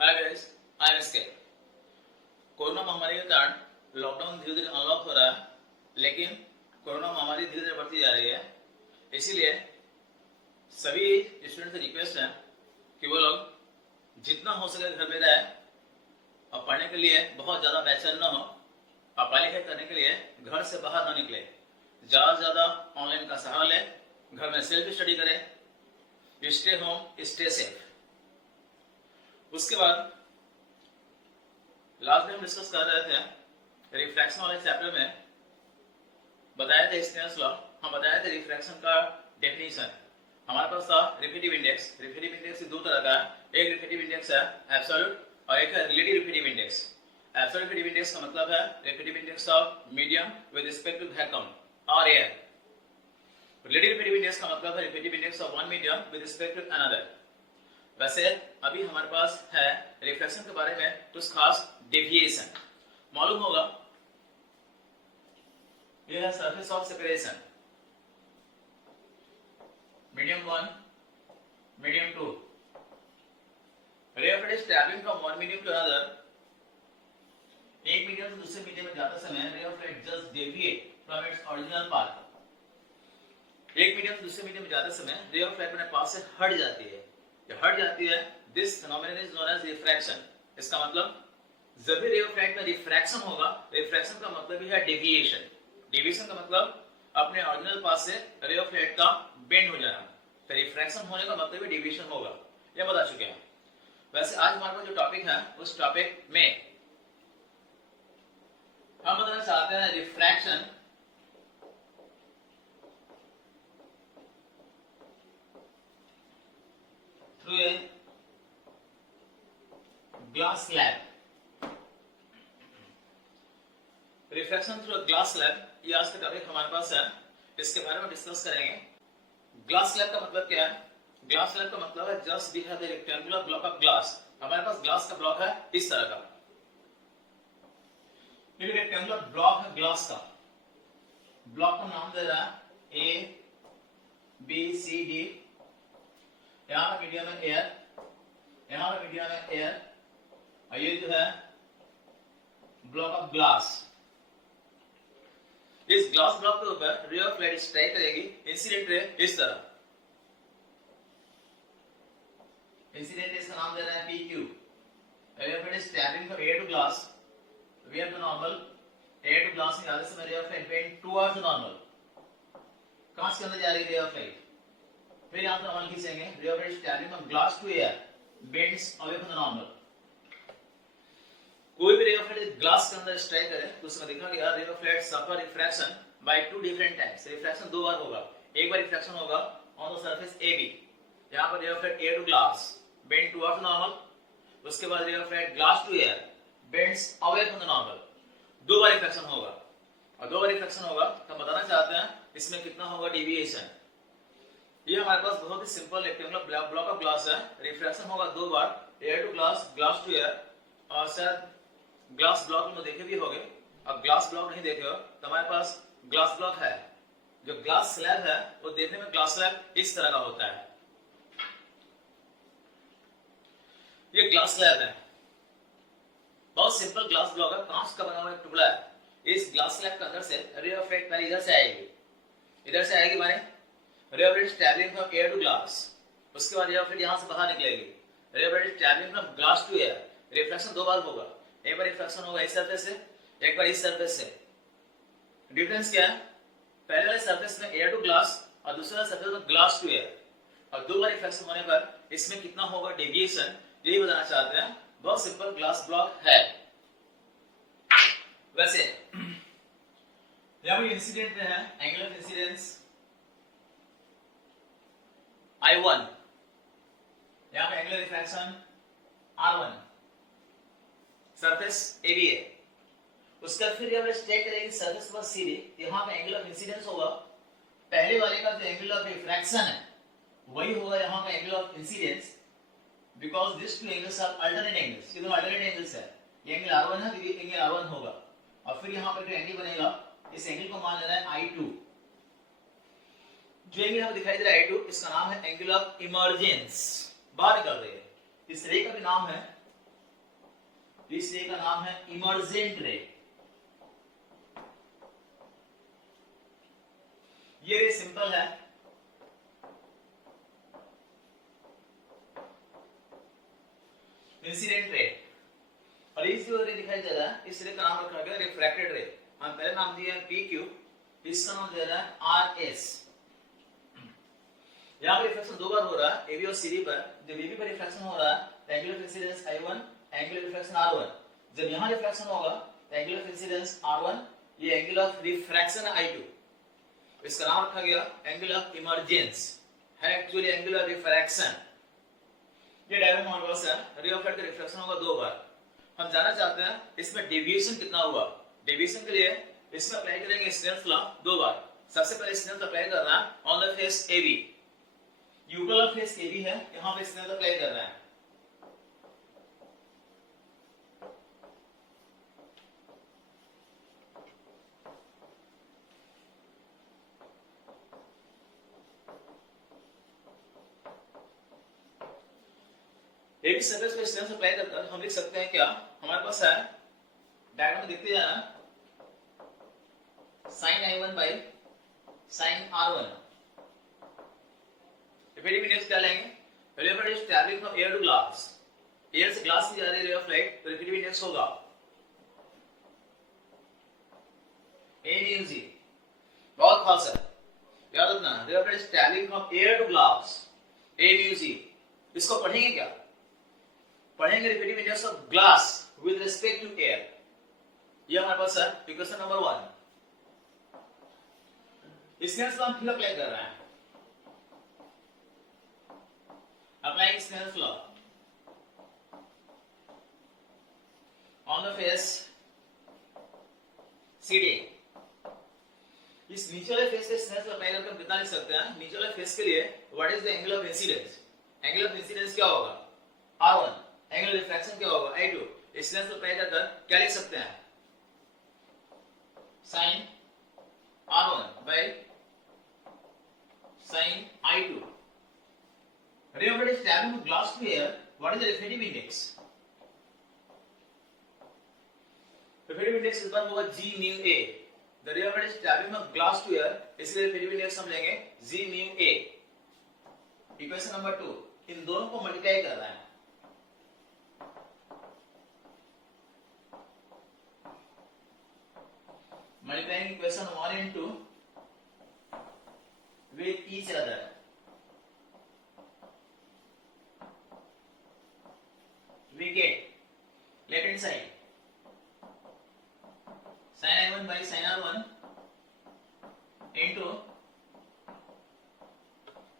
Hi guys, I am SK. Corona महामारी के कारण लॉकडाउन धीरे धीरे अनलॉक हो रहा है, लेकिन कोरोना महामारी धीरे धीरे बढ़ती जा रही है। इसीलिए सभी स्टूडेंट से रिक्वेस्ट है कि वो लोग जितना हो सके घर में रहे और पढ़ने के लिए बहुत ज़्यादा बेचैन न हो और पढ़ाई लिखाई करने के लिए घर से बाहर ना निकले। ज़्यादा से ज़्यादा ऑनलाइन का सहारा लें, घर में सेल्फ स्टडी करें, स्टे होम स्टे सेफ। उसके बाद लास्ट में हम डिस्कस कर रहे थे रिफ्रैक्शन वाले चैप्टर में बताया था स्नेल्स लॉ। हम बताया था रिफ्रैक्शन का डेफिनेशन। हमारे पास था रिफ्रैक्टिव इंडेक्स। रिफ्रैक्टिव इंडेक्स दो तरह का है, एक रिफ्रैक्टिव इंडेक्स है एब्सोल्यूट और एक है relative refractive index. Absolute refractive index का मतलब है refractive index of medium with respect to vacuum और एयर। रिलेटिव रिफ्रैक्टिव इंडेक्स का मतलब है refractive index of one medium with respect to another. वैसे अभी हमारे पास है रिफ्रैक्शन के बारे में कुछ खास डेविएशन। मालूम होगा यह है surface of separation, medium 1, medium 2। Ray of light is travelling from one medium to another. एक मीडियम से दूसरे मीडियम में जाते समय ray of light just deviate from its original path. एक मीडियम से दूसरे मीडियम में जाते समय रे ऑफ लाइट अपने पाथ से हट जाती है। जब हट जाती है this phenomenon is known as refraction. इसका मतलब जब भी रे ऑफ लाइट में रिफ्रैक्शन होगा, रिफ्रैक्शन का मतलब ही है डेविएशन। डेविएशन का मतलब अपने ओरिजिनल पाथ से रे ऑफ लाइट का बेंड हो जाना। तो रिफ्रैक्शन होने का मतलब ही डेविएशन होगा, ये बता चुके हैं। वैसे आज हमारे पास जो टॉपिक है उस टॉपिक में हम बताना चाहते हैं refraction through a glass slab. Refraction through glass slab, ये आज का टॉपिक हमारे पास है। इसके बारे में डिस्कस करेंगे। ग्लास स्लैब का मतलब क्या है? ग्लास स्लैब का मतलब है just we have the rectangular block of glass. हमारे पास ग्लास का ब्लॉक है इस तरह का, ये रेक्टेंगुलर ब्लॉक है ग्लास का। ब्लॉक का नाम दे रहा है ए बी सी डी। यहां का मीडियम है एयर, यहां का मीडियम है एयर और ये जो है ब्लॉक ऑफ ग्लास। इस ग्लास ब्लॉक के ऊपर रे ऑफ लाइट स्ट्राइक करेगी, इंसिडेंट रे इस तरह। इंसिडेंट रे इसका नाम दे रहा है PQ। Ray of light is travelling from air to glass. We have the normal air to glass में जाने से ray of light bend towards the normal. कांच के अंदर जा रही है रे ऑफ लाइट, फिर यहां पर नॉर्मल खींचेंगे। Ray of light is travelling from glass to air, bends away from the normal. कोई भी रे ऑफ लाइट ग्लास के अंदर स्ट्राइक करे तो उसमें देखा गया ray of light suffer refraction by two different times. Refraction दो बार होगा। एक बार रिफ्रैक्शन होगा ऑन द सरफेस AB, यहां पर ray of light air to glass bend towards normal. उसके बाद ray of light glass to air bends away from the normal. दो बार रिफ्रैक्शन होगा और दो बार रिफ्रैक्शन होगा तो बताना चाहते हैं इसमें कितना होगा डेविएशन। ये हमारे पास बहुत ही simple rectangular block of glass है। रिफ्रैक्शन होगा दो बार, air to glass, glass to air. और शायद ग्लास ब्लॉक में देखे भी होंगे। अब ग्लास ब्लॉक नहीं देखे हो तो हमारे पास ग्लास ब्लॉक है। जो ग्लास स्लैब है वो देखने में ग्लास स्लैब इस तरह का होता है। ये ग्लास स्लैब है, बहुत सिंपल ग्लास ब्लॉक है, कांच का बना हुआ एक टुकड़ा है। इस ग्लास स्लैब के अंदर से रे ऑफ लाइट पहले इधर से आएगी, इधर से आएगी माने ray of light travelling from air to glass. उसके बाद रे ऑफ लाइट यहां से बाहर निकलेगी। Ray of light travelling from glass to air. Refraction दो बार होगा, एक बार रिफ्रैक्शन होगा इस सरफेस से, एक बार इस सरफेस से। डिफरेंस क्या है? पहले वाले सरफेस में एयर टू ग्लास और दूसरे वाले सरफेस में ग्लास टू एयर। और दो बार रिफ्रैक्शन होने पर इसमें कितना होगा डेविएशन, यही बताना चाहते हैं। बहुत सिंपल ग्लास ब्लॉक है। वैसे यहां पर इंसिडेंट है एंगल ऑफ इंसिडेंस I1, यहां पे angular refraction R1, surface AB है। उसका फिर यहां पे स्ट्रेट करेंगे सरफेस पर CD, यहां पे एंगल ऑफ इंसिडेंस होगा। पहले वाले का जो एंगल ऑफ रिफ्रैक्शन है वही होगा यहां का angle of incidence, because this two angles are alternate angles. ये दोनों अल्टरनेट एंगल्स है। ये एंगल R1 है, ये एंगल R1 होगा। और फिर यहां पर जो एंगल बनेगा इस एंगल को मान लेना है I2। जो एंगल हमें दिखाई दे रहा है I2, इसका नाम है एंगल ऑफ इमर्जेंस, बाहर निकल रही है। इस रे का भी नाम है इस रे का नाम है इमर्जेंट रे। ये रे सिंपल है, इंसिडेंट रे। और इस जो रे दिखाई दे रहा है, इस रे का नाम रखा गया रिफ्रैक्टेड रे। हम पहले नाम दिया है PQ, इसका नाम दे रहा है RS। यहाँ पर रिफ्लेक्शन दो बार हो रहा है AB और CD पर। जब AB पर रिफ्लेक्शन हो रहा है angular incidence I1, angular reflection R1। जब यहाँ रिफ्लेक्शन होगा एंगुलर इंसिडेंस R1, ये एंगल ऑफ रिफ्रैक्शन I2। इसका नाम रखा गया एंगल ऑफ इमर्जेंस, है एक्चुअली एंगल ऑफ रिफ्रैक्शन। ये डायग्राम हमारे पास है, रे ऑफ लाइट का रिफ्लेक्शन होगा दो बार। हम जानना चाहते हैं इसमें डेविएशन कितना हुआ। डेविएशन के लिए इसमें अप्लाई करेंगे स्नेल्स लॉ दो बार। सबसे पहले स्नेल्स अप्लाई कर रहा है on the face AB, Yugal of face AB है, यहां पे स्नेल्स अप्लाई कर रहा है। AB सरफेस पे स्नेल्स अप्लाई करकर हम लिख सकते हैं क्या, हमारे पास है डायग्राम में देखते जाना, sin I1 by sin R1। Refractive index क्या लेंगे, ray of light is travelling from air to glass, air से ग्लास की जा रही है रे ऑफ लाइट, तो रिफ्रैक्टिव इंडेक्स होगा A mu G। बहुत खास है, याद रखना, ray of light is travelling from air to glass, A mu G। इसको पढ़ेंगे क्या, पढ़ेंगे refractive index of glass with respect to air. ये हमारे पास है इक्वेशन नंबर 1। स्नेल्स लॉ फिर अप्लाई कर रहे हैं, applying Snell's law on the face CD। इस नीचे वाले फेस पे स्नेल्स अप्लाई करके हम कितना लिख सकते हैं, नीचे वाले फेस के लिए what is the angle of incidence, angle of incidence क्या होगा R1, एंगल ऑफ रिफ्रैक्शन क्या होगा I2। स्नेल्स अप्लाई कर क्या लिख सकते हैं, sin R1 by sin I2। ray of light is traveling from glass to air, what is the refractive index, refractive index इस बार होगा G mu A। the ray of light is traveling from glass to air, इसलिए refractive index हम लेंगे G mu A। Equation number 2, इन दोनों को multiply कर रहा है, multiplying equation 1 and 2 with each other, we get left hand side sin I1 by sin R1 into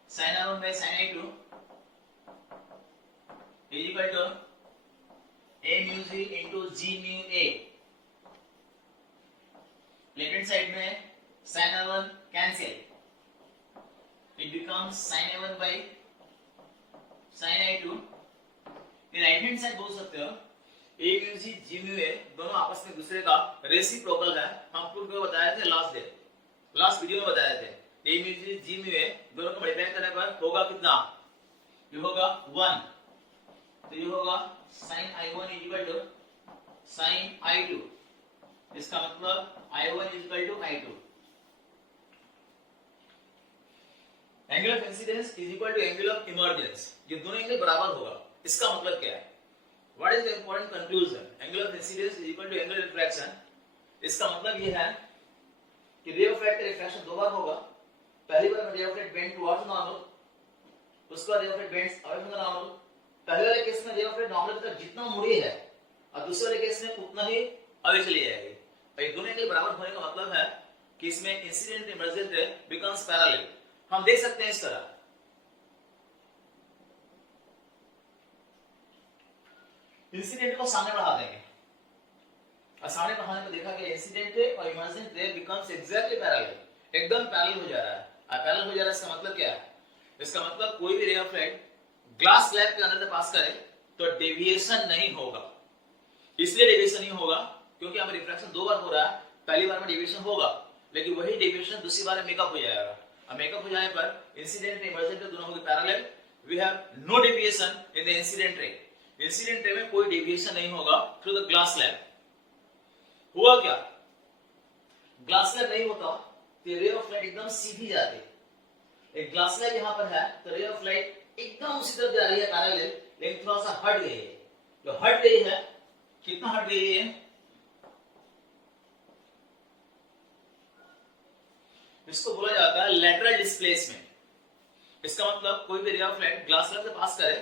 sin R1 by sin I2 is equal to A mu G into G mu A। Left hand side में sin R1 cancel, it becomes sin I1 by sin I2। फिर right hand side बोल सकते हो A mu G G mu A, दोनों आपस में दूसरे का रेसिप्रोकल है। हम पूर्व में बताए थे लास्ट वीडियो में बताए थे A mu G G mu A दोनों को मल्टीप्लाई करने पर होगा कितना, ये होगा 1, तो ये होगा sin I1 is equal to sin I2। इसका मतलब I1 is equal to I2। Angle of incidence is equal to angle of emergence, ये दोनों एंगल बराबर होगा। इसका मतलब क्या है, what is the important conclusion, angle of incidence is equal to angle of refraction. इसका मतलब ये है कि रे ऑफ लाइट का रिफ्रैक्शन दो बार होगा। पहली बार में ray of light bend towards normal, उसके बाद ray of light bends away from the normal. पहले वाले केस में रे ऑफ लाइट नॉर्मल की तरफ जितना मुड़ी है और दूसरे वाले केस में उतना ही अवे चली जाएगी। ये दोनों एंगल बराबर होने का मतलब है कि इसमें इंसिडेंट इमर्जेंट रे बिकम्स पैरेलल। हम देख सकते हैं इस तरह, इंसिडेंट को सामने बढ़ा देंगे और सामने बढ़ाने पर देखा कि इंसिडेंट रे और इमर्जेंट रे बिकम्स एग्जैक्टली पैरेलल, एकदम पैरेलल हो जा रहा है। और पैरेलल हो जा रहा है इसका मतलब क्या है, इसका मतलब कोई भी ray of light glass slab के अंदर से पास करे तो डेविएशन नहीं होगा। इसलिए डेविएशन नहीं होगा क्योंकि हमें रिफ्रैक्शन दो बार हो रहा है, पहली बार में डेविएशन होगा लेकिन वही डेविएशन दूसरी बार में मेकअप हो जाएगा। अब मेकअप हो जाने पर इंसिडेंट रे इमर्जेंट रे दोनों होंगे parallel. We have no deviation in the incident ray. Incident ray में कोई डेविएशन नहीं होगा थ्रू द ग्लास स्लैब। हुआ क्या, ग्लास स्लैब नहीं होता तो रे ऑफ लाइट एकदम सीधी जाती। एक ग्लास स्लैब यहां पर है तो रे ऑफ लाइट एकदम उसी तरफ जा रही है पैरेलल, लेकिन थोड़ा सा हट गई है। जो हट गई है, कितना हट गई है, इसको बोला जाता है लैटरल डिस्प्लेसमेंट। इसका मतलब कोई भी ray of light glass slab से पास करे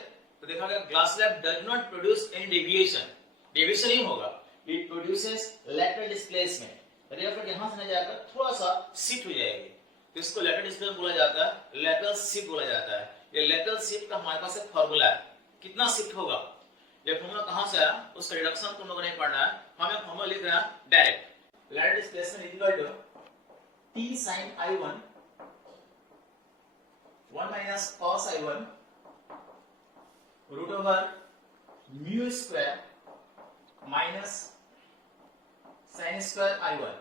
तो देखा गया glass slab does not produce any deviation, deviation नहीं होगा, इट प्रोड्यूसेस लैटरल डिस्प्लेसमेंट। रे ऑफ लाइट यहां से नहीं जाकर थोड़ा सा शिफ्ट हो जाएगी, तो इसको लैटरल डिस्प्लेसमेंट बोला जाता है, लैटरल शिफ्ट बोला जाता है। ये लैटरल शिफ्ट का हमारे पास एक फार्मूला है, कितना शिफ्ट होगा, ये फार्मूला कहां से आया, उसका रिडक्शन तुम लोगों ने पढ़ना है। हम एक फार्मूला लिख रहे हैं direct, lateral displacement equal to t sin i1 1 minus cos i1 root over mu square minus sin square i1।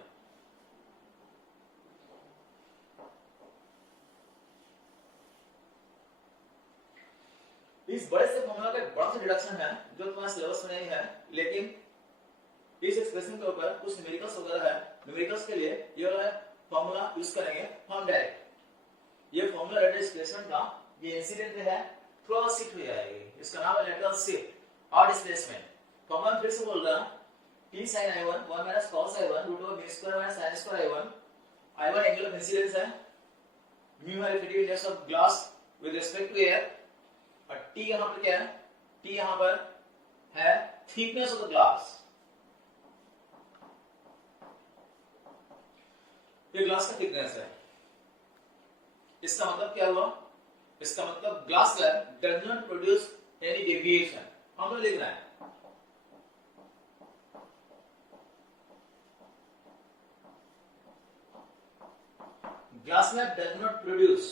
इस बड़े से फॉर्मूला का एक बड़ा सा रिडक्शन है जो तुम्हारे सिलेबस में नहीं है, लेकिन इस एक्सप्रेशन के ऊपर कुछ न्यूमेरिकल्स वगैरह है, न्यूमेरिकल्स के लिए ये वाला फॉर्मूला यूज करेंगे हम डायरेक्ट। ये फॉर्मूला लैटरल डिस्प्लेसमेंट का, ये इंसिडेंट है, थोड़ा शिफ्ट हो जाएगी, इसका नाम है लैटरल शिफ्ट और डिस्प्लेसमेंट। फॉर्मूला फिर से बोल रहा हूं, t sin i1 1 minus cos i1 root over mu square minus sin square i1। i1 angle of incidence है, mu है refractive index of glass with respect to air, और t यहां पर क्या है, t यहां पर है थिकनेस ऑफ द ग्लास। ये ग्लास का थिकनेस है, इसका मतलब क्या हुआ, इसका मतलब glass slab does not produce any deviation. हम लोग लिख रहे हैं glass slab does not produce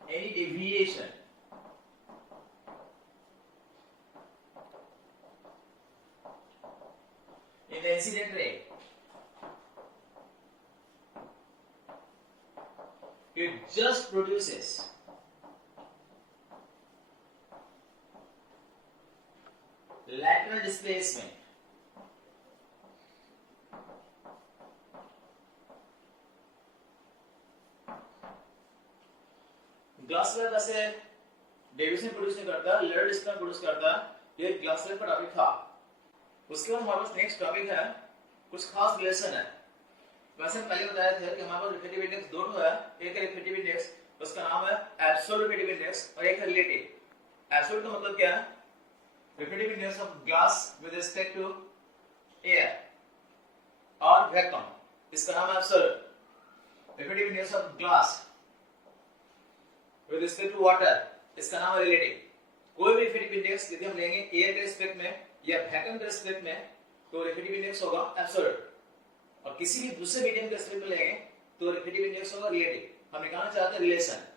any deviation in the incident ray, it just produces lateral displacement। Glass slab वैसे डेविएशन प्रोड्यूस नहीं करता, लैटरल डिस्प्लेसमेंट प्रोड्यूस करता है। ये ग्लास स्लैब का टॉपिक था। उसके बाद हमारे पास नेक्स्ट टॉपिक है, कुछ खास रिलेशन है। वैसे हम पहले बताया था कि हमारे पास रिफ्रैक्टिव इंडेक्स दो है, एक है रिफ्रैक्टिव इंडेक्स, उसका नाम है एब्सोल्यूट रिफ्रैक्टिव इंडेक्स, और एक है रिलेटिव। एब्सोल्यूट का मतलब क्या है, refractive index of glass with respect to air और वैक्यूम, इसका नाम है absolute. Refractive index of glass with respect to water, इसका नाम है रिलेटिव। कोई भी रिफ्रैक्टिव इंडेक्स यदि हम लेंगे एयर के रिस्पेक्ट में या वैक्यूम के रिस्पेक्ट में तो रिफ्रैक्टिव इंडेक्स होगा एब्सोल्यूट, और किसी भी दूसरे मीडियम के रिस्पेक्ट में लेंगे तो रिफ्रैक्टिव इंडेक्स होगा रिलेटिव। हम निकालना चाहते हैं रिलेशन।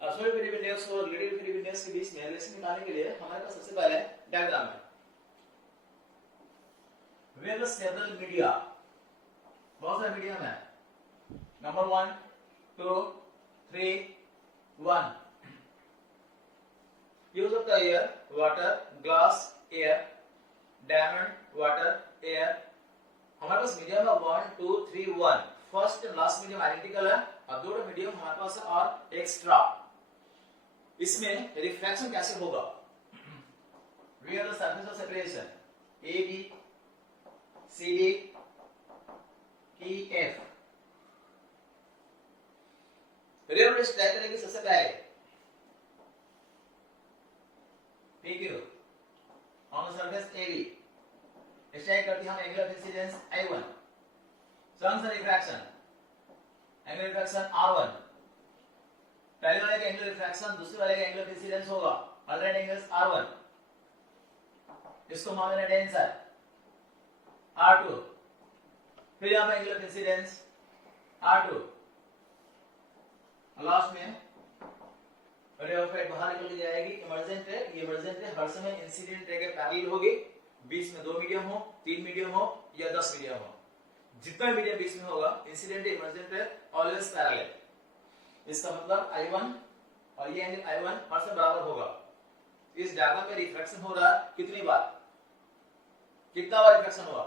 एब्सोल्यूट रिफ्रैक्टिव इंडेक्स और रिलेटिव रिफ्रैक्टिव इंडेक्स के बीच में रिलेशन निकालने के लिए हमारे पास सबसे पहले डायग्राम है। We have several media, बहुत सारे मीडियम है, number 1 2 3 1। Use of the air, water, glass, air, diamond, water, air. हमारे पास मीडियम है 1 2 3 1। First and last medium identical है और दो मीडियम हमारे पास है और एक्स्ट्रा। इसमें रिफ्रैक्शन कैसे होगा, we have the surface of separation AB CD EF। Ray of light try करेंगे सबसे पहले PQ on the surface AB, strike करते हम angle of incidence I1, sons of refraction, angle of refraction R1। पहले वाले का एंगल ऑफ रिफ्रैक्शन दूसरे वाले का एंगल ऑफ इंसिडेंस होगा, अल्टरनेट एंगल्स R1, इसको मान लेना टेंसर। R2, फिर यहाँ पे angle of incidence R2, last में रे ऑफ लाइट बाहर निकल के जाएगी, इमर्जेंट है, ये इमर्जेंट है, हर समय इंसिडेंट रे के पैरेलल होगी, बीच में 2 मीडियम हो, 3 मीडियम हो या 10 मीडियम हो, जितना मीडियम बीच में होगा इंसिडेंट है, इमर्जेंट है, ऑलवेज पैरेलल। इसका मतलब I1 और ये एंगल I1 हर समय बराबर होगा। इस डायग्राम में रिफ्लेक्शन हो रहा है कितनी बार, कितना बार रिफ्लेक्शन हुआ,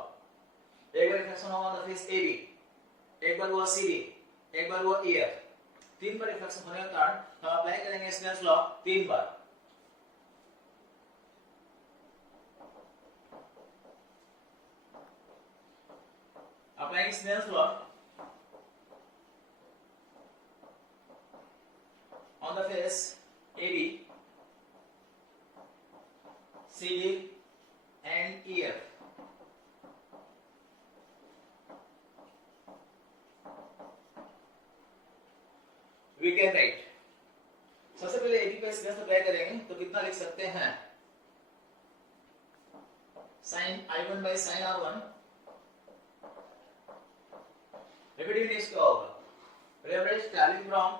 एक बार रिफ्लेक्शन हुआ ऑन द फेस AB, एक बार हुआ CD, एक बार हुआ EF, 3 बार रिफ्लेक्शन होने के कारण हम अप्लाई करेंगे स्नेल्स लॉ 3 बार। Applying Snell's law on the face AB, CD and EF. We can write. सबसे पहले AB का स्नेल्स अप्लाई करेंगे तो कितना लिख सकते हैं, sin I1 by sin R1, refractive index क्या होगा, reference travelling from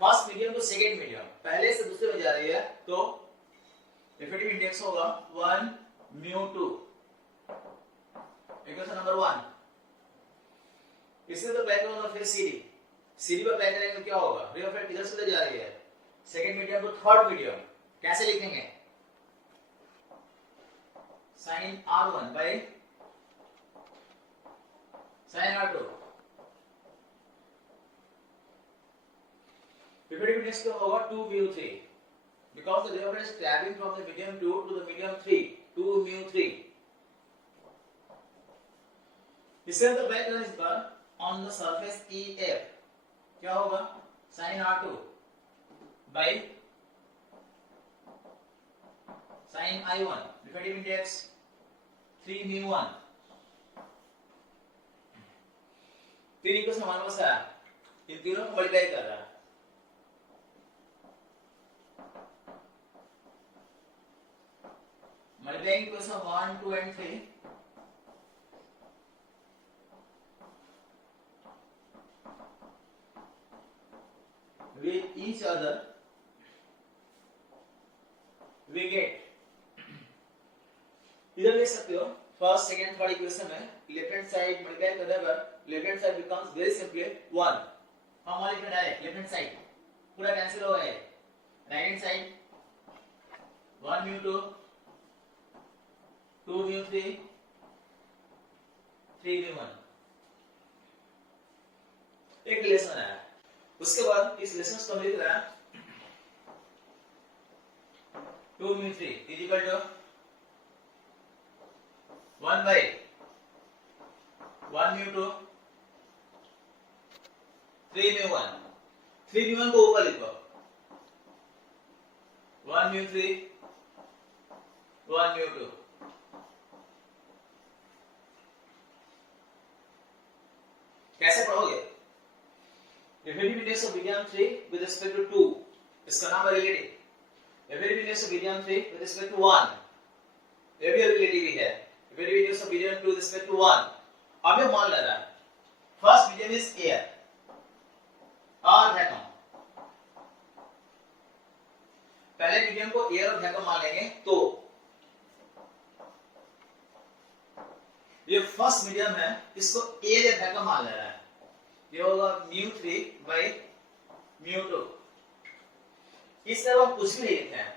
first medium to second medium, पहले से दूसरे में जा रही है तो रिपीटिव इंडेक्स होगा 1 म्यू 2, इक्वेशन नंबर 1। इसे तो अप्लाई करूंगा फिर CD पर अप्लाई करेंगे तो क्या होगा, रे ऑफ लाइट किधर से जा रही है, second medium to third medium, कैसे लिखेंगे, sin R1 by sin R2, refractive index क्या होगा 2 mu 3, because the ray of light is traveling from the medium 2 to the medium 3, 2 mu 3। इससे तो बैक करने पर on the surface EF क्या होगा, sin R2 by sin I1, repetitive index 3 mu 1। तीन equation हमारे पास है, इन तीनों को मल्टीप्लाई कर रहा है, multiplying equation 1, 2 and 3 with each other we get, इधर देख सकते हो फर्स्ट सेकंड थर्ड इक्वेशन में लेफ्ट हैंड साइड मल्टीप्लाई करने पर left hand side becomes very simply 1, हम वाले पे डायरेक्ट लेफ्ट हैंड साइड पूरा कैंसिल हो गया, right hand side 1 mu 2, 2 mu 3, 3 mu 1, एक रिलेशन है। उसके बाद इस रिलेशन को लिख रहा है 2 mu 3 is equal to 1 by 1 mu 2, 3 mu 1, 3 mu 1 को ऊपर लिखो, 1 म्यू 3, 1 म्यू 2, कैसे पढ़ोगे, relative index of medium 3 with respect to 2, इसका नाम है relative, relative index of medium 3 with respect to 1, ये भी रिलेटिव ही है, relative index of medium 2 with respect to 1। अब ये मान ले रहा है फर्स्ट मीडियम इज एयर और वैक्यूम, पहले मीडियम को एयर और वैक्यूम मान लेंगे तो ये फर्स्ट मीडियम है, इसको एयर या वैक्यूम मान ले रहा है, ये होगा म्यू 3 by म्यू 2। इस तरह हम कुछ भी नहीं लिखे हैं,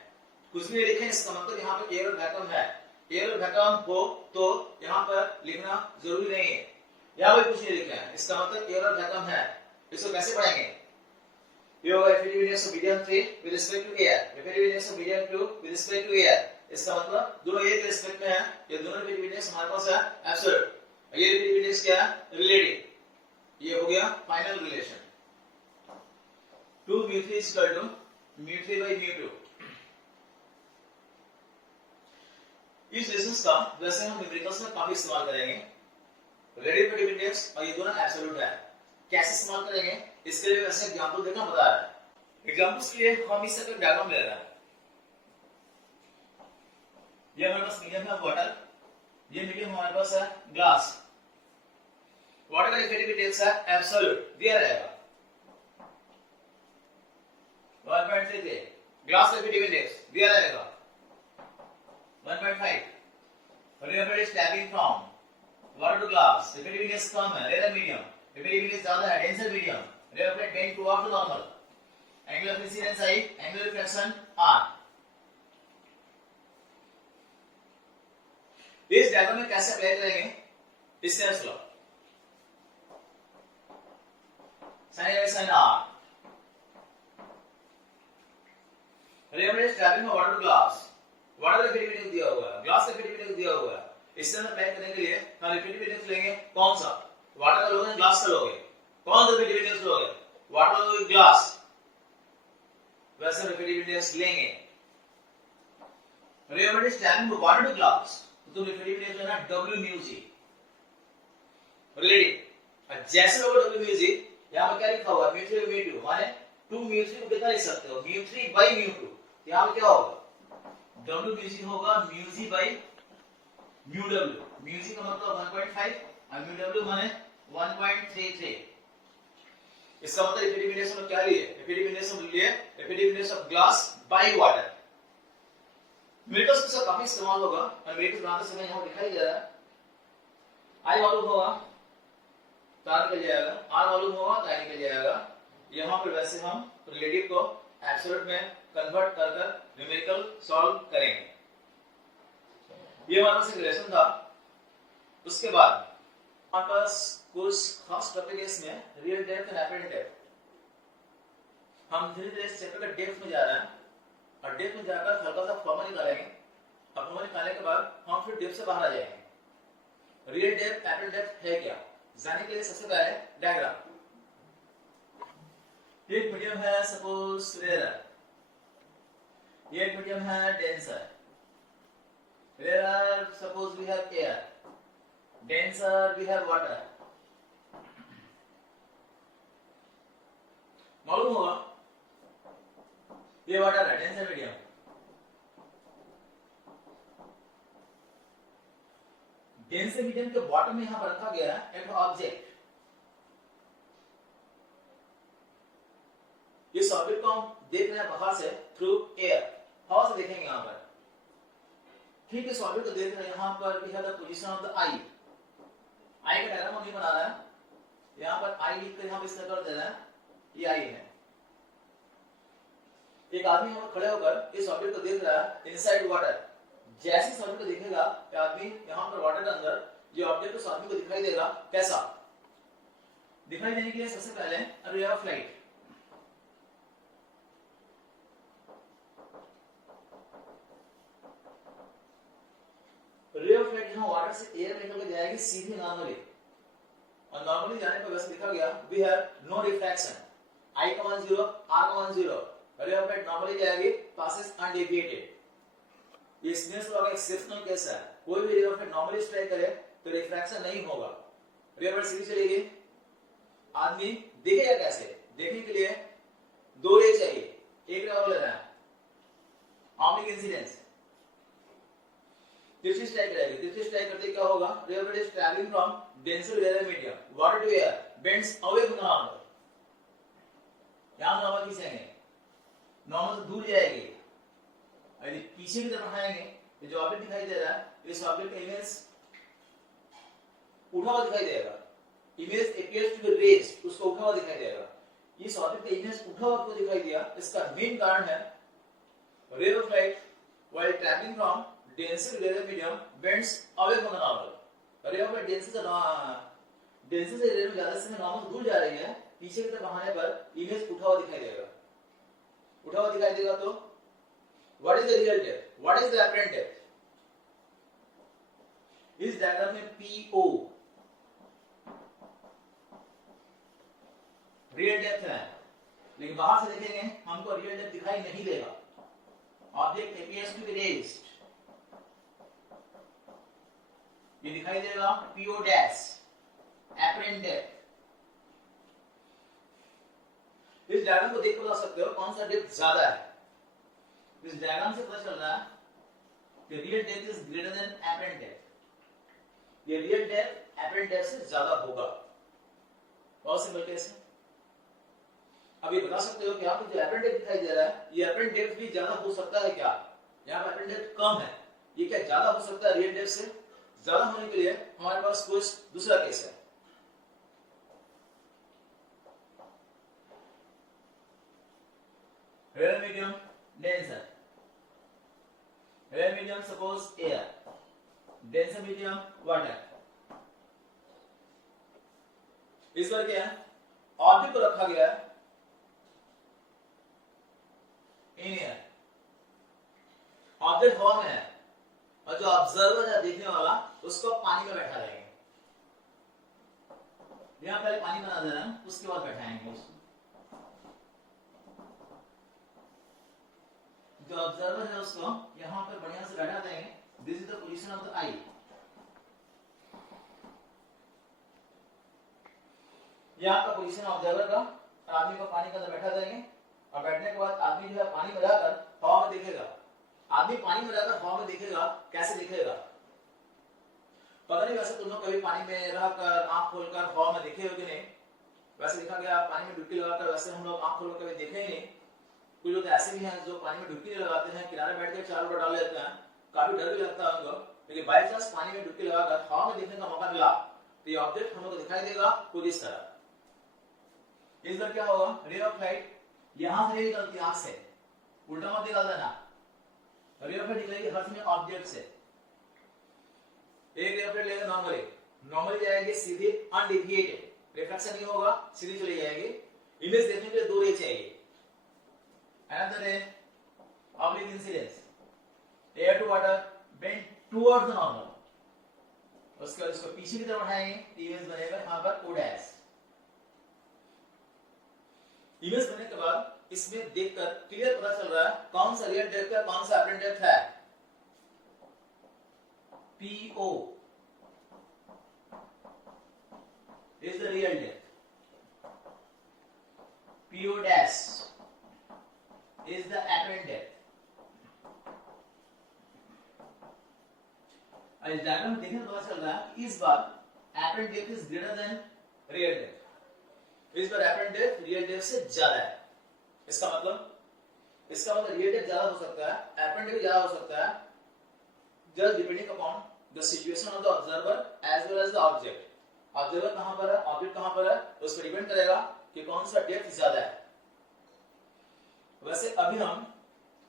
कुछ भी लिखे, इसका मतलब यहाँ पे एयर और वैक्यूम है, एयर और वैक्यूम हो तो यहाँ पर लिखना जरूरी नहीं है, यहाँ पे कुछ नहीं लिखा है, इसका मतलब एयर और वैक्यूम है। इसको कैसे पढ़ेंगे, ये होगा relative index of medium 3 with respect to air, relative index of medium 2 with respect to air, इसका मतलब दोनों एयर के रिस्पेक्ट में है, ये दोनों रिलेटिव इंडेक्स हमारे पास है एब्सोल्यूट, ये रिलेटिव इंडेक्स क्या है, रिलेटिव, ये हो गया final relation 2 mu 3 is equal to mu 3 by mu 2। इस रिलेशंस का वैसे हम न्यूमेरिकल्स में काफी इस्तेमाल करेंगे, रिलेटिव इंडेक्स और ये दोनों एब्सोल्यूट है, कैसे इस्तेमाल करेंगे इसके लिए वैसे एग्जांपल देखना बता रहा है। एग्जांपल्स के लिए हम इस तरह डायग्राम ले रहे हैं, ये हमारे पास मीडियम है वाटर, ये मीडियम हमारे पास है ग्लास, वाटर का इफेक्टिव डेप्थ है एब्सोल्यूट दिया रहेगा 1.33, ग्लास का इफेक्टिव डेप्थ दिया रहेगा 1.5, refrigerator stabbing from water to glass, effectiveness कम है, रेयर मीडियम, इफेक्टिवनेस ज्यादा है, denser medium, refrigerator bend toward the normal, angle of incidence I, angle of reflection R. इस डायग्राम में कैसे अप्लाई करेंगे Snell's law, sin r, refrigerator stabbing में water to glass, water का इफेक्टिव दिया हुआ है, ग्लास का इफेक्टिव दिया हुआ है, इससे हम अप्लाई करने के लिए हम इफेक्टिव इंडेक्स लेंगे कौन सा, वाटर का लोगे ग्लास का लोगे, कौन सा इफेक्टिव इंडेक्स लोगे, वाटर का लोगे ग्लास, वैसे हम इफेक्टिव इंडेक्स लेंगे। Refrigerator stabbing water to glass तो तुम इफेक्टिव इंडेक्स लेना W म्यू जी रिलेटिव, जैसे लोगे W म्यू जी यहां पर क्या लिखा हुआ है म्यू 3 म्यू 2 माने 2 म्यू 3 को कितना लिख सकते हो म्यू 3 बाय म्यू 2, यहां पर क्या होगा W म्यू जी होगा mu G by mu W, mu G का मतलब 1.5 और म्यू W माने 1.33, इसका मतलब इफेक्टिव इंडेक्स हम क्या लिए, इफेक्टिव इंडेक्स हम लिए effective index of glass by water. Metres का काफी इस्तेमाल होगा और मीटर्स बनाते समय यहां दिखाई दे रहा है, आई मालूम होगा तार निकल जाएगा, आर मालूम होगा तार निकल जाएगा, यहां पर वैसे हम रिलेटिव को एब्सोल्यूट में कन्वर्ट कर न्यूमेरिकल सॉल्व करेंगे। ये हमारा पास एक रिलेशन था। उसके बाद हमारे पास कुछ खास टॉपिक है इसमें, real depth and apparent depth. हम धीरे धीरे इस चैप्टर का डेप्थ में जा रहे हैं और डेप्थ में जाकर हल्का सा फॉर्मूला निकालेंगे, और फॉर्मूला निकालने के बाद हम फिर डेप्थ से बाहर आ जाएंगे। रियल डेप्थ एपरेंट डेप्थ है क्या जानने के लिए सबसे पहले डायग्राम, एक मीडियम है सपोज रेयर, ये एक मीडियम है denser, rare suppose we have air, denser we have water। मालूम होगा ये वाटर है डेंसर मीडियम, डेंसर मीडियम के बॉटम में यहां पर रखा गया है एक ऑब्जेक्ट, इस ऑब्जेक्ट को हम देख रहे हैं बाहर से थ्रू एयर, हवा से देखेंगे यहां पर, ठीक है। सॉलिड को देख रहे हैं यहां पर we have the position of the eye, eye का डायग्राम हम नहीं बना रहा है, यहां पर आई लिखकर यहां पे इसका कर दे रहा है, ये आई है। एक आदमी यहां खड़े होकर इस ऑब्जेक्ट को देख रहा है इनसाइड वाटर, जैसे इस ऑब्जेक्ट को देखेगा ये आदमी यहां पर वाटर के अंदर ये ऑब्जेक्ट उस आदमी को दिखाई देगा, कैसा दिखाई देने के लिए सबसे पहले रे ऑफ लाइट, रे ऑफ लाइट यहां वाटर से एयर में निकल के जाएगी सीधे नॉर्मली, और नॉर्मली जाने पर वैसे लिखा गया we have no refraction, I का मान 0 R का मान 0, रे ऑफ लाइट नॉर्मली जाएगी पासेस अनडेविएटेड। ये स्नेल्स लॉ का एक्सेप्शनल केस है, कोई भी ray of light normally strike करे तो रिफ्रैक्शन नहीं होगा, रे ऑफ लाइट सीधी चलेगी। आदमी देखेगा कैसे, देखने के लिए दो रे चाहिए, एक रे और ले रहा है ऑप्टिक इंसिडेंस, तीसरी स्ट्राइक रहेगी, तीसरी स्ट्राइक करते क्या होगा ray of light is travelling from denser rare medium water to air bends away from normal, यहां नॉर्मल खींचेंगे, नॉर्मल से दूर जाएगी, यदि पीछे की तरफ आएंगे ये जो ऑब्जेक्ट दिखाई दे रहा है इस ऑब्जेक्ट का इमेज उठा हुआ दिखाई देगा, image appears to be raised, उसको उठा हुआ दिखाई देगा। इस ऑब्जेक्ट का इमेज उठा हुआ को दिखाई दिया, इसका मेन कारण है ray of light while travelling from denser rare medium bends away from the normal, ray of light denser से रेयर में ज्यादा समय नॉर्मल दूर जा रही है, पीछे की तरफ आने पर इमेज उठा हुआ दिखाई देगा, उठा हुआ दिखाई देगा। तो what is the real depth, what is the apparent depth, इस डायग्राम में PO रियल डेप्थ है, लेकिन बाहर से देखेंगे हमको रियल डेप्थ दिखाई नहीं देगा, object appears to be raised, ये दिखाई देगा PO डैश एपरेंट डेप्थ। इस डायग्राम को देख कर बता सकते हो कौन सा डेप्थ ज्यादा है, इस डायग्राम से पता चल रहा है कि real depth is greater than apparent depth. ये रियल डेप्थ एपरेंट डेप्थ से ज्यादा होगा। बहुत सिंपल केस है। अब ये बता सकते हो कि यहाँ पे जो एपरेंट डेप्थ दिखाई दे रहा है, ये एपरेंट डेप्थ भी ज्यादा हो सकता है क्या? यहाँ पे एपरेंट डेप्थ कम है, ये क्या ज्यादा हो सकता है रियल डेप्थ से? ज्यादा होने के लिए हमारे पास कुछ दूसरा केस है। Rare medium denser, rare medium suppose air, denser medium water. इस बार क्या है, ऑब्जेक्ट को रखा गया है इन एयर, ऑब्जेक्ट हवा में है और जो ऑब्जर्वर है देखने वाला उसको पानी में बैठा देंगे। यहां पहले पानी बना देना, उसके बाद बैठाएंगे उसको। जो ऑब्जर्वर है उसको यहां पर बढ़िया से बैठा देंगे। This is the position of the eye. यहाँ का पोजीशन ऑब्जर्वर का, आदमी को पानी के अंदर बैठा देंगे और बैठने के बाद आदमी जो है पानी में रहकर हवा में देखेगा। आदमी पानी में रहकर हवा में देखेगा, कैसे देखेगा पता नहीं। वैसे तुम लोग कभी पानी में रहकर आंख खोलकर हवा में देखे हो कि नहीं? वैसे देखा गया पानी में डुबकी लगाकर, वैसे हम लोग आंख खोलकर कभी देखे ही नहीं। कुछ लोग ऐसे भी हैं जो पानी में डुबकी नहीं लगाते हैं, किनारे बैठ के चारों ओर डाल लेते हैं, काफी डर भी लगता है उनको। लेकिन बाई चांस पानी में डुबकी लगाकर हवा में देखने का मौका मिला तो ये ऑब्जेक्ट हम लोग को दिखाई देगा कुछ इस तरह। इस बार क्या होगा, रे ऑफ लाइट यहां से नहीं निकलती, आंख से उल्टा मत निकाल देना। रे ऑफ लाइट निकलेगी हर समय ऑब्जेक्ट से। एक रे ऑफ लाइट लेगा नॉर्मली, नॉर्मली जाएगी सीधी अनडिविएटेड, रिफ्लेक्शन नहीं होगा, सीधी चली जाएगी। इमेज देखने के लिए दो रे चाहिए। Another ray, oblique incidence, air to water bend towards the normal। उसके बाद इसको पीछे की तरफ उठाएंगे, इमेज बनेगा यहाँ पर O डैश। इमेज बनने के बाद इसमें देखकर क्लियर पता चल रहा है कौन सा रियल डेप्थ है, कौन सा एपरेंट डेप्थ है। PO is the real depth, PO dash is the apparent depth। इस डायग्राम में देखने पता चल रहा है कि इस बार apparent depth is greater than real depth। इस बार apparent depth real depth से ज्यादा है। इसका मतलब real depth ज्यादा हो सकता है, apparent depth ज्यादा हो सकता है, just depending upon the situation of the observer as well as the object। Observer कहां पर है, ऑब्जेक्ट कहां पर है, उस पर डिपेंड करेगा कि कौन सा डेप्थ ज्यादा है। वैसे अभी हम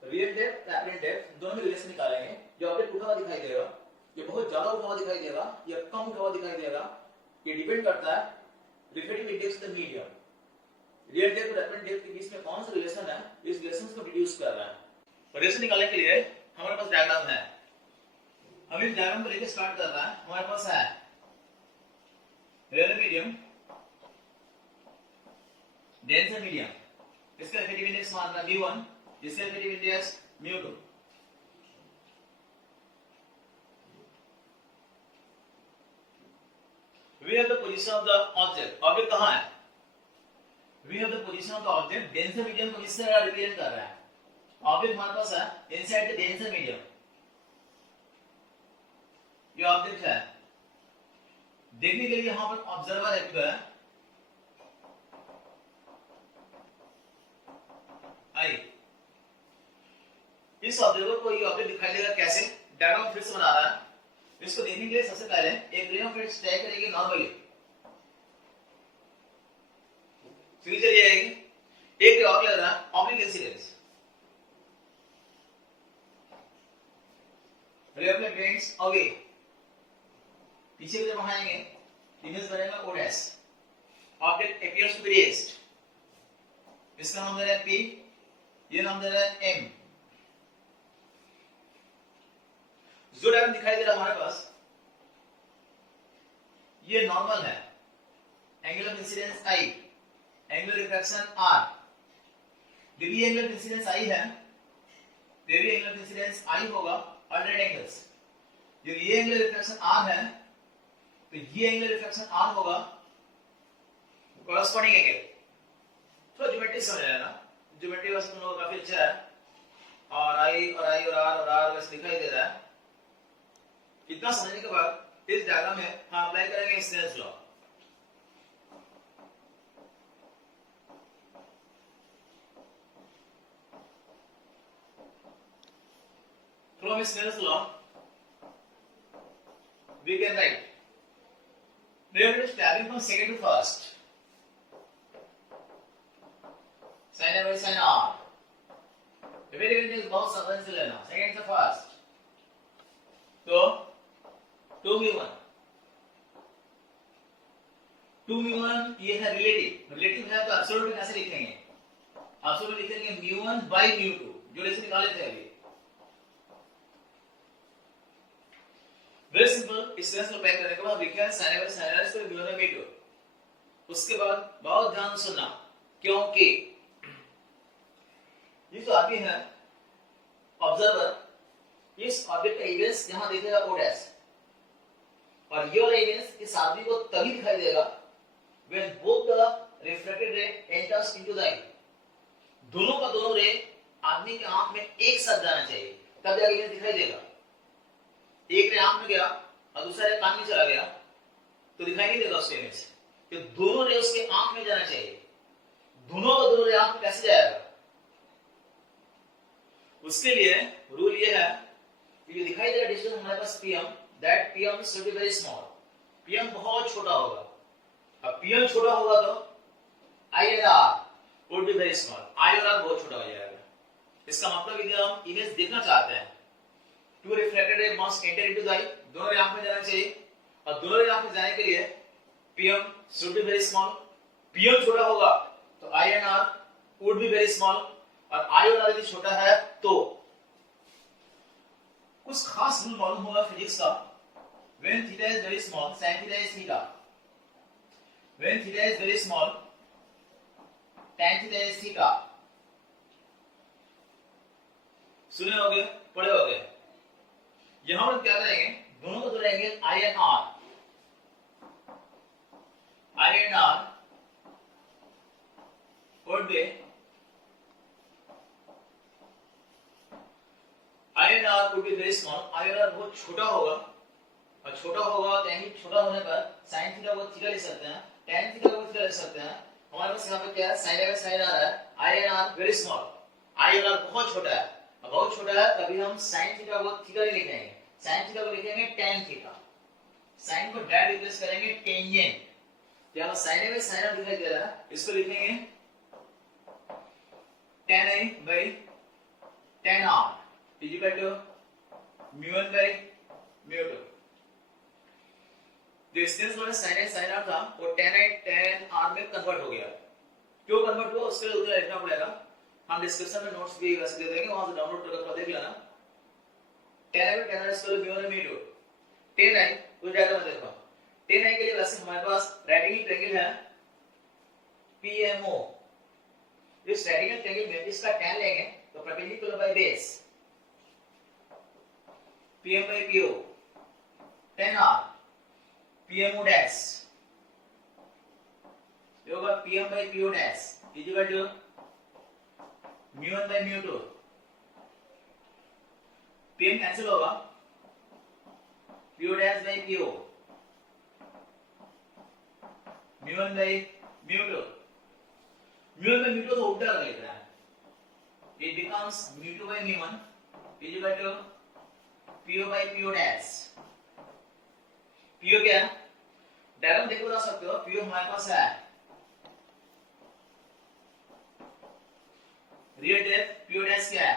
रियल डेप्थ एपरेंट डेप्थ दोनों में रिलेशन निकालेंगे। जो ऑब्जेक्ट उठा हुआ दिखाई देगा, ये बहुत ज्यादा उठा हुआ दिखाई देगा या कम उठा हुआ दिखाई देगा, ये डिपेंड करता है refractive index of the medium. Real depth और एपरेंट डेप्थ के बीच में कौन सा रिलेशन है, इस रिलेशन को डिड्यूस कर रहा है। रिलेशन निकालने के लिए हमारे पास डायग्राम है। हम इस डायग्राम को लेकर स्टार्ट कर रहा है। हमारे पास है रियल मीडियम, डेंसर मीडियम, इसका रिफ्रेक्टिव इंडेक्स मानना mu1, इसका refractive index mu2। We have the position of the object। Object कहां है? We have the position of the object। Denser medium को इस तरह रिप्रेजेंट कर रहा है। ऑब्जेक्ट हमारे पास है इनसाइड द डेंसर मीडियम। ये ऑब्जेक्ट है, देखने के लिए यहां पर ऑब्जर्वर है आई। इस ऑब्जर्वर को ये ऑब्जेक्ट दिखाई देगा कैसे? डायग्राम फिर से बना रहा है। इसको देखने के लिए सबसे पहले एक रे ऑफ लाइट स्ट्राइक करेगी नॉर्मली, सीधी चली जाएगी। एक रे और ले रहा है oblique incidence, ray of light bends away, पीछे की तरफ बढ़ाएंगे, इमेज बनेगा O dash. Object appears to be raised, इसका नाम दे रहा है P, ये नाम दे रहा है M। जो डायग्राम दिखाई दे रहा है हमारे पास, ये नॉर्मल है, angle of incidence I, angle refraction R। जब ये एंगल ऑफ इंसिडेंस I है, तो ये एंगल ऑफ इंसिडेंस I होगा अल्टरनेट एंगल्स। जब ये एंगल रिफ्रैक्शन R है, तो ये एंगल रिफ्रैक्शन R होगा कॉरस्पॉन्डिंग एंगल। थोड़ा ज्योमेट्री समझ लेना, ज्योमेट्री वैसे तुम लोगों का काफी अच्छा है, और I और I और R वैसे दिखाई दे रहा है। इतना समझने के बाद इस डायग्राम में हम अप्लाई करेंगे Snell's law. From Snell's law we can write relative stabbing from second to first, sin A by sin R, derivative बहुत सावधानी से लेना, सेकंड से फर्स्ट, तो 2μ1 ये है रिलेटिव है तो एब्सोल्यूट में कैसे लिखेंगे, एब्सोल्यूट लिखेंगे μ1 by μ2 जो जैसे निकाले थे अभी। वेरी सिंपल, इस तरह से अप्लाई करने के बाद लिखा है sin A by sin R इसको μ1 by μ2। उसके बाद बहुत ध्यान से सुनना, क्योंकि ये जो आदमी है ऑब्जर्वर, इस ऑब्जेक्ट का इमेज यहां दिखेगा O डैश, और ये वाला इमेज इस आदमी को तभी दिखाई देगा when both the refracted ray enters into the eye। दोनों का दोनों रे आदमी के आंख में एक साथ जाना चाहिए, तब जाके इमेज दिखाई देगा। एक रे आंख में गया और दूसरा रे कान में चला गया तो दिखाई नहीं देगा उसके इमेज, कि दोनों रे उसके आंख में जाना चाहिए। दोनों का दोनों रे आंख में कैसे जाएगा, उसके लिए रूल ये है कि जो दिखाई देगा डिस्टेंस हमारे पास pm, that pm should be very small, pm बहुत छोटा होगा। अब pm छोटा होगा तो I and R would be very small, I और R बहुत छोटा हो जाएगा। इसका मतलब यदि हम इमेज देखना चाहते हैं, two refracted ray must enter into the eye, दोनों रे आंख में जाना चाहिए, और दोनों रे आंख में जाने के लिए pm should be very small, pm छोटा होगा तो I and R would be very small, और I और R यदि छोटा है तो कुछ खास रूल मालूम होगा फिजिक्स का। When theta is very small, sin theta is theta. When theta is very small, tan theta is theta. सुने होगे, पढ़े होगे। यहां पर क्या करेंगे, दोनों को जोड़ेंगे I and R, I and R would be I and R would be very small, I और R बहुत छोटा होगा, और छोटा होगा तो यानी छोटा होने पर sin थीटा को थीटा ले सकते हैं, tan थीटा को थीटा ले सकते हैं। हमारे पास यहाँ पे क्या है, sin A by sin R है, I and R very small, I और R बहुत छोटा है, और बहुत छोटा है तभी हम sin थीटा को थीटा नहीं लिखेंगे, sin थीटा को लिखेंगे tan थीटा, sin को डायरेक्ट रिप्लेस करेंगे टेंजेंट। यहाँ sin A by sin R दिखाई दे रहा है, इसको लिखेंगे tan A by tan R is equal to μ1 by μ2। जो डिस्टेंस वाला sin A sin R था वो tan A tan R में कन्वर्ट हो गया। क्यों कन्वर्ट हुआ उसके लिए उधर लिखना पड़ेगा, हम डिस्क्रिप्शन में नोट्स भी वैसे दे देंगे, वहां से डाउनलोड करके देख लेना। tan A tan R इसको μ1 μ2, tan I उस डायग्राम में देखो, tan I के लिए वैसे हमारे पास राइट एंगल ट्रायंगल है PMO। इस राइट एंगल ट्रायंगल में इसका tan लेंगे तो perpendicular by base PM by PO, tan R PMO dash, ये होगा PM by PO dash is equal to μ1 by μ2। PM cancel होगा, PO dash by PO, μ1 by μ2। μ1 by μ2 तो उल्टा कर लेते हैं, it becomes μ2 by μ1 is equal to PO by PO dash। PO क्या है, डायग्राम देखो बता सकते हो, PO हमारे पास है रियल डेप्थ, PO dash क्या है,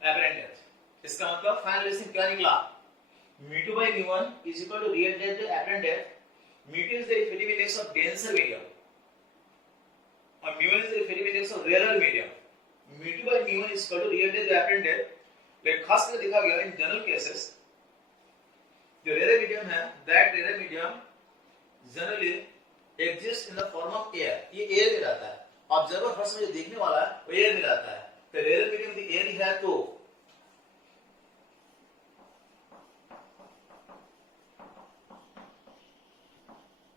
apparent depth। इसका मतलब फाइनल रिलेशन क्या निकला, μ2 by μ1 is equal to real depth to apparent depth। μ2 is the refractive index of denser medium और μ1 is the refractive index of rarer medium। μ2 by μ1 is equal to real depth to apparent depth। लेकिन खास करके देखा गया in general cases जो rarer medium है, that rarer medium generally exists in the form of air, ये air में रहता है, ऑब्जर्वर फर्स्ट में जो देखने वाला है वो एयर में रहता है, तो rarer medium यदि एयर है तो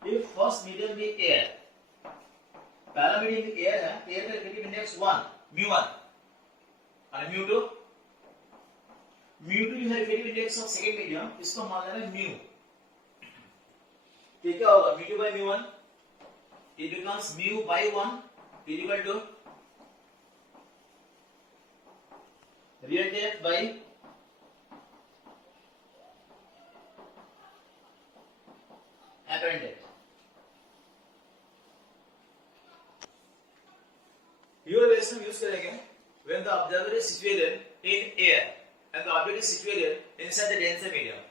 if first medium be air, पहला मीडियम एयर है, एयर का रिफ्रैक्टिव इंडेक्स 1 μ1, और म्यू2 जो है refractive index of second medium, इसको मान लेना म्यू। तो क्या होगा म्यू2 by म्यू1, it becomes mu by 1 is equal to real depth by apparent depth। Here we हम यूज करेंगे when the observer is situated in air and the object is situated inside the denser medium।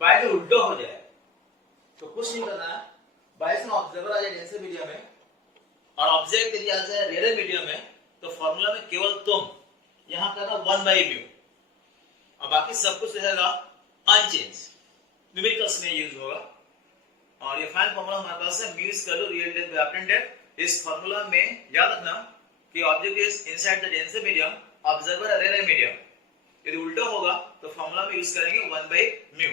By में उल्टा हो जाए तो कुछ नहीं करना है, बाय से ऑब्जर्वर आ जाए डेंसर मीडियम में और ऑब्जेक्ट यदि आ जाए रेयर मीडियम में, तो फॉर्मूला में केवल तुम यहां करना 1 by म्यू और बाकी सब कुछ रहेगा अनचेंज, न्यूमेरिकल्स में यूज होगा। और ये फाइनल फॉर्मूला हमारे पास है mu is equal to real depth by apparent depth. इस फॉर्मूला में याद रखना कि object is inside the denser medium, observer rare medium. यदि उल्टा होगा तो फॉर्मूला में यूज करेंगे 1 by म्यू।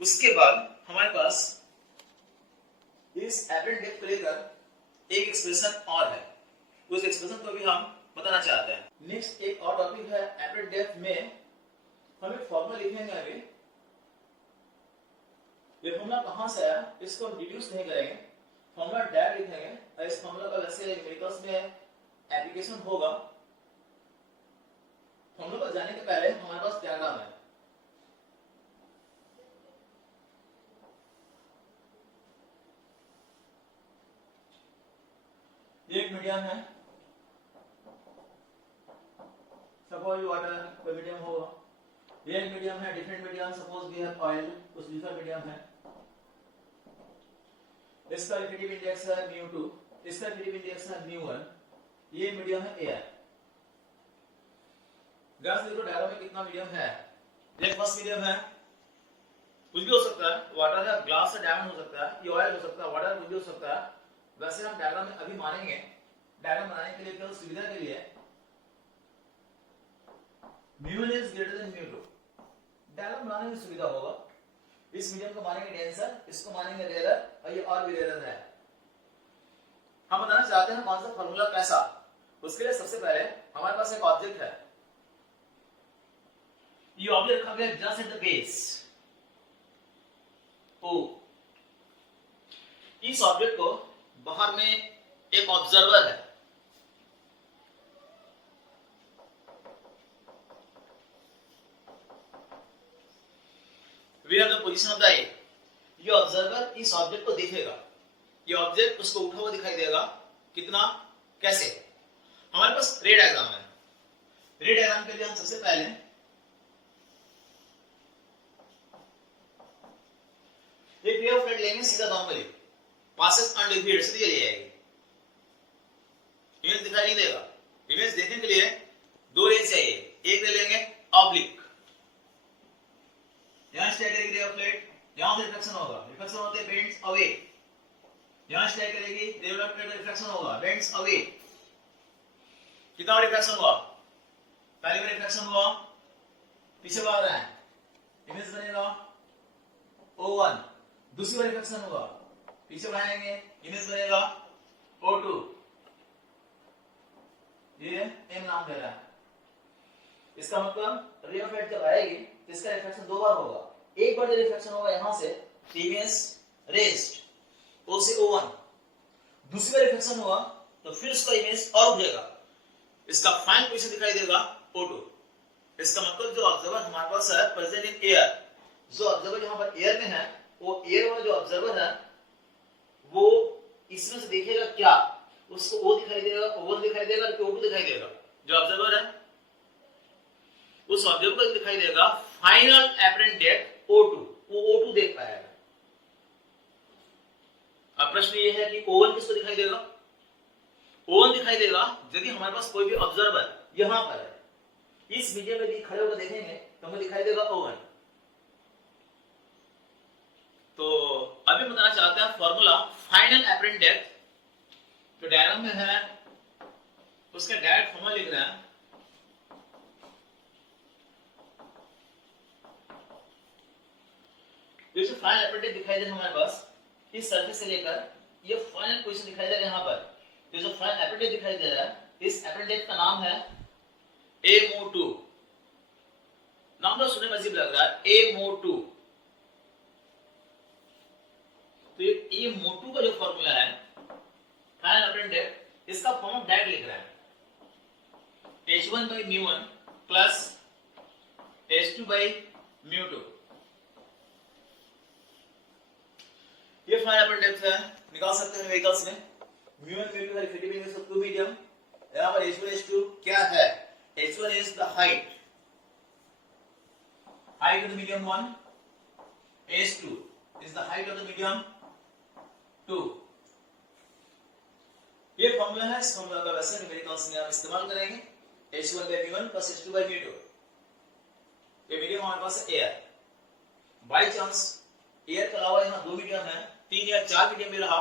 उसके बाद हमारे पास इस अपरेंट डेप्थ को लेकर एक एक्सप्रेशन और है, उस एक्सप्रेशन को भी हम बताना चाहते हैं। नेक्स्ट एक और टॉपिक है अपरेंट डेप्थ में हम एक फॉर्मूला लिखेंगे। अभी ये फॉर्मूला कहां से आया इसको हम डिड्यूस नहीं करेंगे, फॉर्मूला डायरेक्ट लिखेंगे और इस फॉर्मूला का वैसे न्यूमेरिकल्स में एप्लीकेशन होगा। फॉर्मूला पर जाने के पहले हमारे पास डायग्राम है। ये एक मीडियम है, सपोज वाटर कोई मीडियम होगा। ये एक मीडियम है, different medium, suppose we have oil, कुछ दूसरा मीडियम है। इसका रिफ्रैक्टिव इंडेक्स है म्यू2, इसका रिफ्रैक्टिव इंडेक्स है म्यू1। ये मीडियम है एयर। गैस देखो डायग्राम में कितना मीडियम है। ये फर्स्ट मीडियम है, कुछ भी हो सकता है, वाटर है, ग्लास है, डायमंड हो सकता है, ये ऑयल हो सकता है, वाटर कुछ भी हो सकता है। वैसे हम डायग्राम में अभी मानेंगे, डायग्राम बनाने के लिए केवल सुविधा के लिए म्यू1 इज ग्रेटर देन म्यू2, डायग्राम बनाने में सुविधा होगा। इस मीडियम को मानेंगे डेंसर, इसको मानेंगे रेयर और ये और भी रेयर है। हम बताना चाहते हैं कौन सा फार्मूला कैसा। उसके लिए सबसे पहले हमारे पास एक ऑब्जेक्ट है, ये ऑब्जेक्ट रखा गया just at the base O. इस ऑब्जेक्ट को बाहर में एक ऑब्जर्वर है, we are the position of the A. ये ऑब्जर्वर इस ऑब्जेक्ट को देखेगा, ये ऑब्जेक्ट उसको उठा हुआ दिखाई देगा। कितना, कैसे? हमारे पास रे डायग्राम है। रे डायग्राम के लिए हम सबसे पहले एक रे ऑफ लाइट लेंगे सीधा नॉर्मली, पासेस अंडर द सीधी चली जाएगी, इमेज दिखाई नहीं देगा। इमेज देखने के लिए दो रे चाहिए, एक रे लेंगे ऑब्लिक, यहां स्ट्राइक करेगी रे ऑफ लाइट, यहां से रिफ्लेक्शन होगा, रिफ्लेक्शन होते बेंड्स अवे, यहां स्ट्राइक करेगी रे ऑफ लाइट, रिफ्लेक्शन होगा बेंड्स अवे। कितना रिफ्लेक्शन हुआ, पहले में रिफ्लेक्शन हुआ, पीछे बढ़ रहा है, इमेज बनेगा O1। दूसरी बार रिफ्लेक्शन हुआ, पीछे बढ़ाएंगे, इमेज बनेगा O2। ये M नाम दे रहा है। इसका मतलब रे ऑफ लाइट जब आएगी तो इसका रिफ्लेक्शन दो बार होगा। एक बार जब रिफ्लेक्शन होगा यहां से, इमेज रेज्ड O से O1, दूसरी बार रिफ्लेक्शन हुआ तो फिर उसका इमेज और उठेगा, इसका फाइनल पोजीशन दिखाई देगा O2। इसका मतलब जो ऑब्जर्वर हमारे पास है प्रेजेंट इन एयर, जो ऑब्जर्वर यहां पर एयर में है, वो एयर वाला जो ऑब्जर्वर है वो इसमें से देखेगा क्या, उसको O दिखाई देगा, O1 दिखाई देगा, O2 दिखाई देगा। जो ऑब्जर्वर है उस ऑब्जर्वर को दिखाई देगा फाइनल अपरेंट डेप्थ O2, वो O2 देख पाएगा। अब प्रश्न ये है कि O1 किसको दिखाई देगा? O1 दिखाई देगा यदि हमारे पास कोई भी ऑब्जर्वर यहां पर है, इस मीडियम में खड़े होकर देखेंगे तो हमें दिखाई देगा O1। तो अभी बताना चाहते हैं फॉर्मूला फाइनल अपरेंट डेप्थ जो डायग्राम में है उसका डायरेक्ट फॉर्मूला लिख रहे हैं। ये जो फाइनल अपरेंट डेप्थ दिखाई दे रहा है हमारे पास, इस सरफेस से लेकर ये फाइनल पोजीशन दिखाई दे रहा है। यहां पर ये जो फाइनल अपरेंट डेप्थ दिखाई दे रहा है इस एपरेंट डेप्थ का नाम है AMO2। नाम तो सुनने में अजीब लग रहा है, AMO2। तो ये AMO2 का जो फॉर्मूला है फाइनल एपरेंट डेप्थ, इसका फॉर्म डायरेक्ट लिख रहा है H1/μ1 प्लस H2/μ2। ये फाइनल एपरेंट डेप्थ है, निकाल सकते हैं न्यूमेरिकल्स में। μ1 μ2 है reflective index of two medium. यहाँ पर H1 H2 क्या है? H1 is the height of the medium 1, H2 is the height of the medium 2। ये फॉर्मूला है, इस फॉर्मूला का वैसे न्यूमेरिकल्स में हम इस्तेमाल करेंगे H1/μ1 plus H2/μ2। ये मीडियम हमारे पास है एयर। बाय चांस एयर के अलावा यहाँ दो मीडियम है, तीन या चार मीडियम भी रहा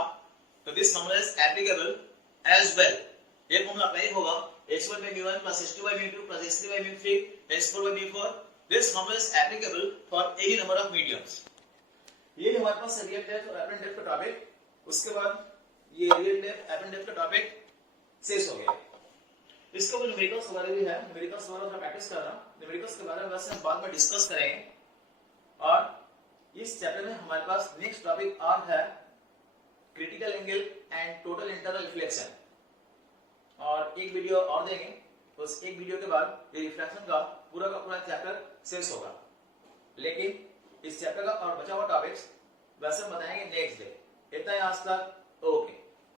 तो this formula is applicable as well. ये फॉर्मूला अप्लाई होगा H1/μ1 plus H2/μ2 plus H3/μ3 H4/μ4। This formula is applicable for any number of mediums। ये हमारे पास रियल डेप्थ और एपरेंट डेप्थ का टॉपिक। उसके बाद ये रियल डेप्थ एपरेंट डेप्थ का टॉपिक शेष हो गया। इसका कुछ न्यूमेरिकल्स वगैरह भी है, न्यूमेरिकल्स वगैरह थोड़ा प्रैक्टिस कर रहा हूं। न्यूमेरिकल्स के बारे में वैसे हम बाद में डिस्कस करेंगे। और इस चैप्टर में हमारे पास नेक्स्ट टॉपिक और है critical angle and total internal reflection. और एक वीडियो और देंगे, तो उस एक वीडियो के बाद ये रिफ्लेक्शन का पूरा चैप्टर शेष होगा। लेकिन इस चैप्टर का और बचा हुआ टॉपिक्स वैसे बताएंगे नेक्स्ट डे। इतना ही आज तक, ओके।